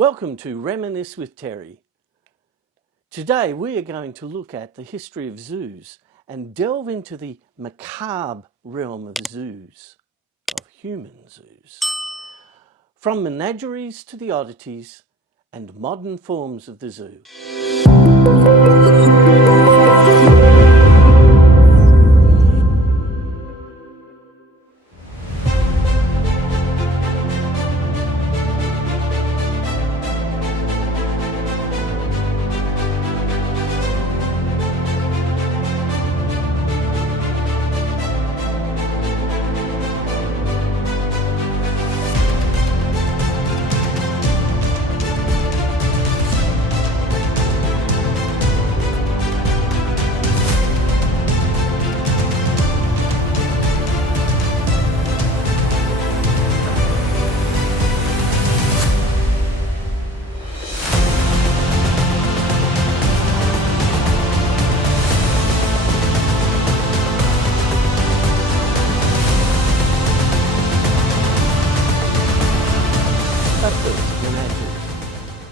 Welcome to Reminisce with Terry. Today we are going to look at the history of zoos and delve into the macabre realm of zoos, of human zoos. From menageries to the oddities and modern forms of the zoo.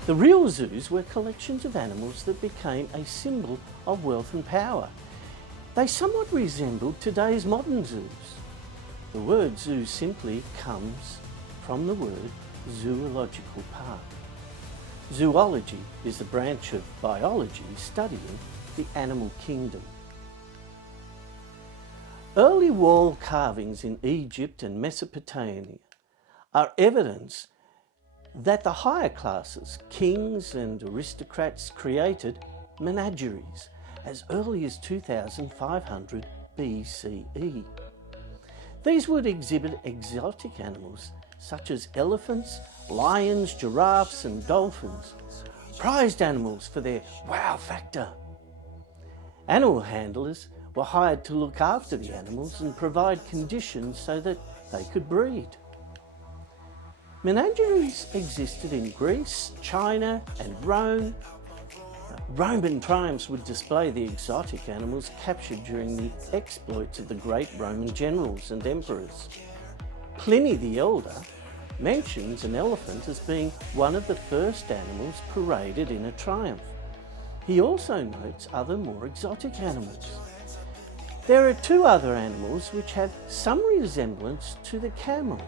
The real zoos were collections of animals that became a symbol of wealth and power. They somewhat resembled today's modern zoos. The word zoo simply comes from the word zoological park. Zoology is the branch of biology studying the animal kingdom. Early wall carvings in Egypt and Mesopotamia are evidence that the higher classes, kings and aristocrats, created menageries as early as 2500 BCE. These would exhibit exotic animals such as elephants, lions, giraffes and dolphins, prized animals for their wow factor. Animal handlers were hired to look after the animals and provide conditions so that they could breed. Menageries existed in Greece, China and Rome. Roman triumphs would display the exotic animals captured during the exploits of the great Roman generals and emperors. Pliny the Elder mentions an elephant as being one of the first animals paraded in a triumph. He also notes other more exotic animals. There are two other animals which have some resemblance to the camel.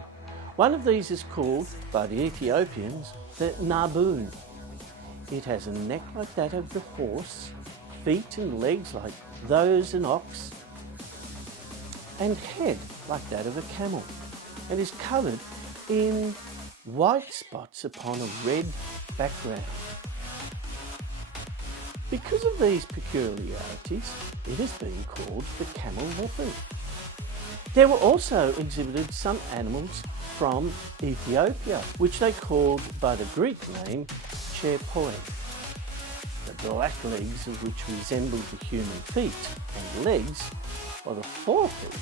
One of these is called, by the Ethiopians, the naboon. It has a neck like that of the horse, feet and legs like those of an ox, and head like that of a camel, and is covered in white spots upon a red background. Because of these peculiarities, it has been called the camel leopard. There were also exhibited some animals from Ethiopia, which they called by the Greek name cherpoi, the black legs of which resembled the human feet, and legs, or the forefeet,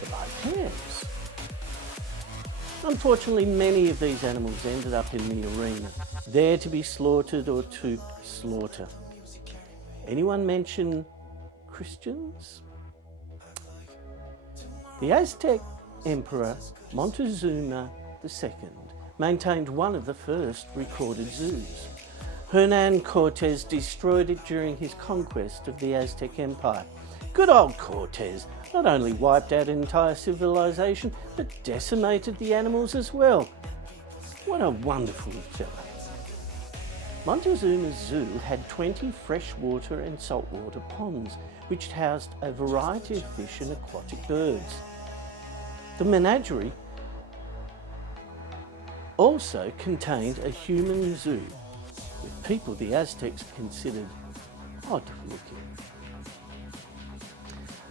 were like hands. Unfortunately, many of these animals ended up in the arena, there to be slaughtered or to slaughter. Anyone mention Christians? The Aztec Emperor Montezuma II maintained one of the first recorded zoos. Hernan Cortes destroyed it during his conquest of the Aztec Empire. Good old Cortes not only wiped out an entire civilization, but decimated the animals as well. What a wonderful fellow. Montezuma's zoo had 20 freshwater and saltwater ponds, which housed a variety of fish and aquatic birds. The menagerie also contained a human zoo, with people the Aztecs considered odd looking.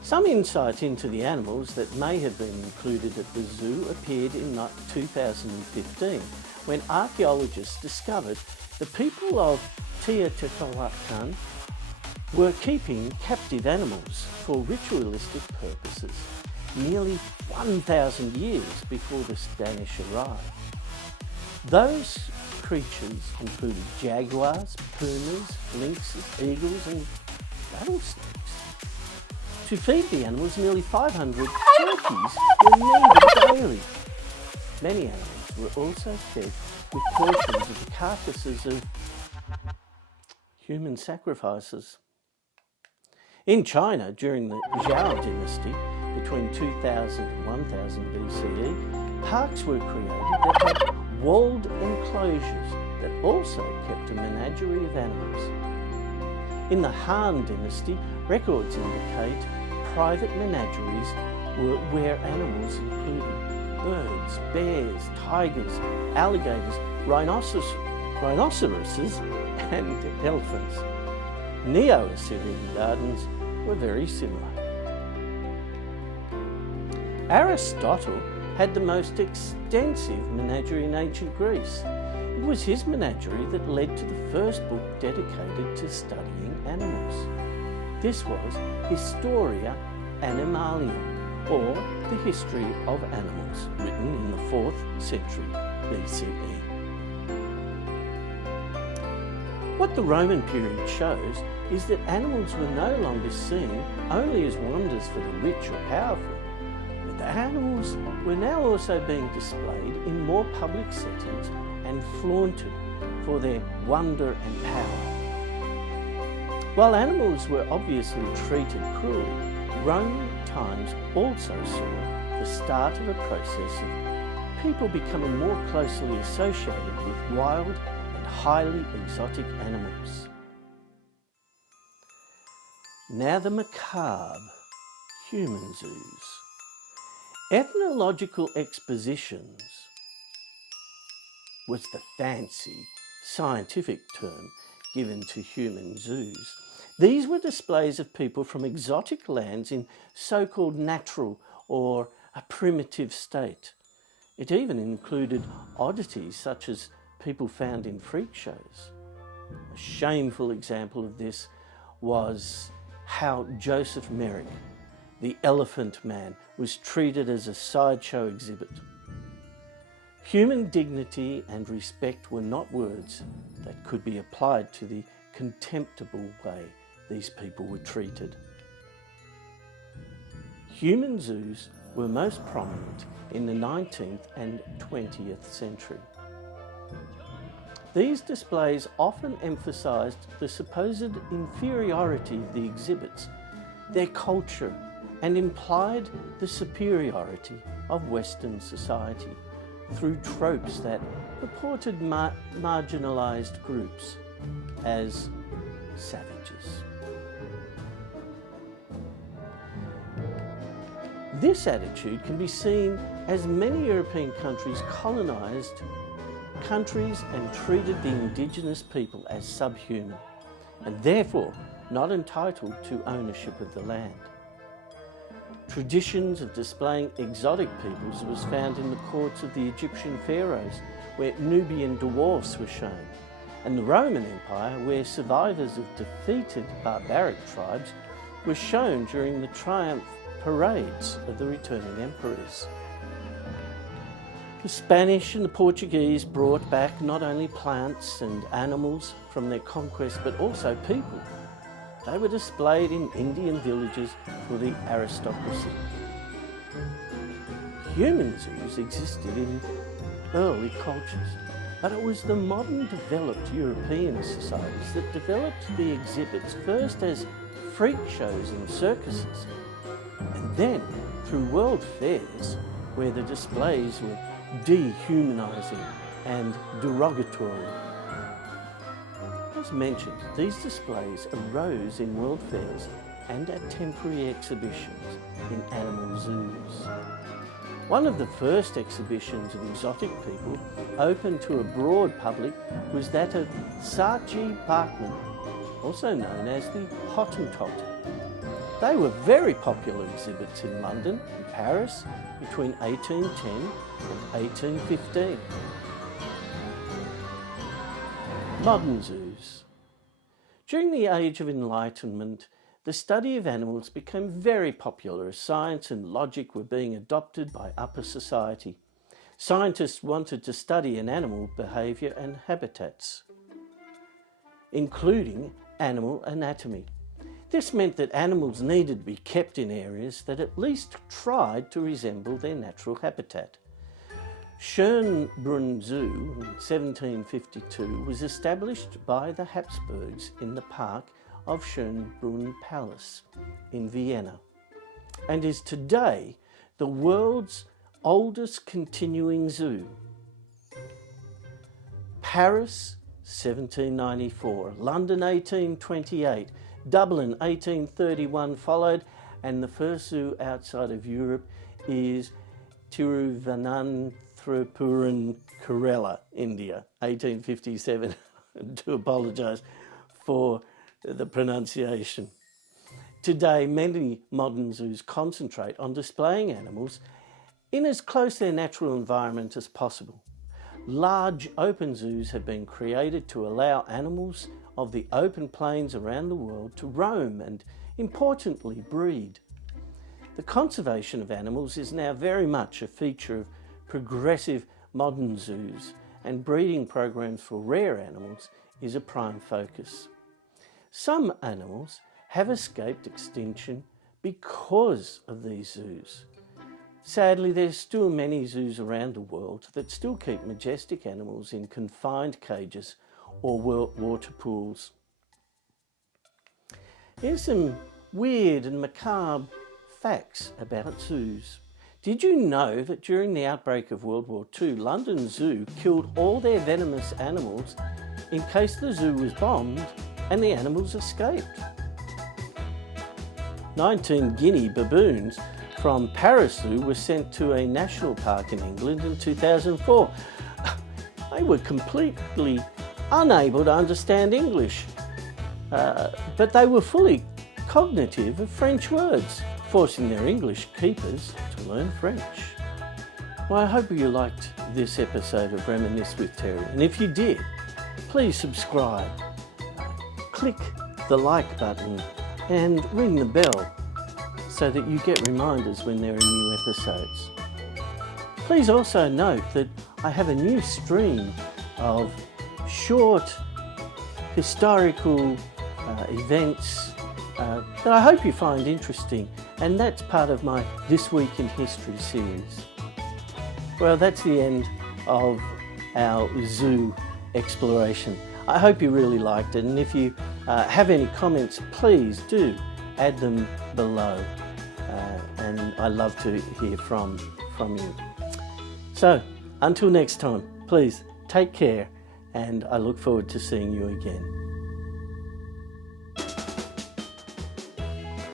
Some insight into the animals that may have been included at the zoo appeared in 2015, when archaeologists discovered the people of Teotihuacan were keeping captive animals for ritualistic purposes nearly 1,000 years before the Spanish arrived. Those creatures included jaguars, pumas, lynxes, eagles and rattlesnakes. To feed the animals, nearly 500 turkeys were needed daily. Many animals were also fed with portions of the carcasses of human sacrifices. In China, during the Zhou dynasty, between 2000 and 1000 BCE, parks were created that had walled enclosures that also kept a menagerie of animals. In the Han dynasty, records indicate private menageries were where animals including birds, bears, tigers, alligators, rhinoceroses and elephants. Neo-Assyrian gardens were very similar. Aristotle had the most extensive menagerie in ancient Greece. It was his menagerie that led to the first book dedicated to studying animals. This was Historia Animalium, or the History of Animals, written in the 4th century BCE. What the Roman period shows is that animals were no longer seen only as wonders for the rich or powerful, but that animals were now also being displayed in more public settings and flaunted for their wonder and power. While animals were obviously treated cruelly, Roman times also saw the start of a process of people becoming more closely associated with wild and highly exotic animals. Now the macabre, human zoos. Ethnological expositions was the fancy scientific term given to human zoos. These were displays of people from exotic lands in so-called natural or a primitive state. It even included oddities such as people found in freak shows. A shameful example of this was how Joseph Merrick, the elephant man, was treated as a sideshow exhibit. Human dignity and respect were not words that could be applied to the contemptible way these people were treated. Human zoos were most prominent in the 19th and 20th century. These displays often emphasised the supposed inferiority of the exhibits, their culture, and implied the superiority of Western society through tropes that purported marginalised groups as savages. This attitude can be seen as many European countries colonised countries and treated the indigenous people as subhuman and therefore not entitled to ownership of the land. Traditions of displaying exotic peoples was found in the courts of the Egyptian pharaohs, where Nubian dwarfs were shown, and the Roman Empire, where survivors of defeated barbaric tribes were shown during the triumph parades of the returning emperors. The Spanish and the Portuguese brought back not only plants and animals from their conquest, but also people. They were displayed in Indian villages for the aristocracy. Human zoos existed in early cultures, but it was the modern developed European societies that developed the exhibits first as freak shows and circuses, and then through world fairs where the displays were dehumanising and derogatory. As mentioned, these displays arose in world fairs and at temporary exhibitions in animal zoos. One of the first exhibitions of exotic people open to a broad public was that of Saatchi Bachmann, also known as the Hottentot. They were very popular exhibits in London and Paris between 1810 and 1815. Modern zoos. During the Age of Enlightenment, the study of animals became very popular as science and logic were being adopted by upper society. Scientists wanted to study an animal behaviour and habitats, including animal anatomy. This meant that animals needed to be kept in areas that at least tried to resemble their natural habitat. Schonbrunn Zoo in 1752 was established by the Habsburgs in the park of Schönbrunn Palace in Vienna, and is today the world's oldest continuing zoo. Paris 1794, London 1828, Dublin 1831 followed, and the first zoo outside of Europe is TRIVANDRUM, Kerala, India, 1857. I do apologise for the pronunciation. Today, many modern zoos concentrate on displaying animals in as close to their natural environment as possible. Large open zoos have been created to allow animals of the open plains around the world to roam and, importantly, breed. The conservation of animals is now very much a feature of progressive modern zoos, and breeding programs for rare animals is a prime focus. Some animals have escaped extinction because of these zoos. Sadly, there's still many zoos around the world that still keep majestic animals in confined cages or water pools. Here's some weird and macabre facts about zoos. Did you know that during the outbreak of World War II, London Zoo killed all their venomous animals in case the zoo was bombed and the animals escaped? 19 Guinea baboons from Paris Zoo were sent to a national park in England in 2004. They were completely unable to understand English, but they were fully cognitive of French words, forcing their English keepers to learn French. Well, I hope you liked this episode of Reminisce with Terry, and if you did, please subscribe, click the like button and ring the bell so that you get reminders when there are new episodes. Please also note that I have a new stream of short historical events that I hope you find interesting, and that's part of my This Week in History series. Well, that's the end of our zoo exploration. I hope you really liked it, and if you have any comments, please do add them below, and I love to hear from you. So, until next time, please take care, and I look forward to seeing you again.